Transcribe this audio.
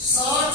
60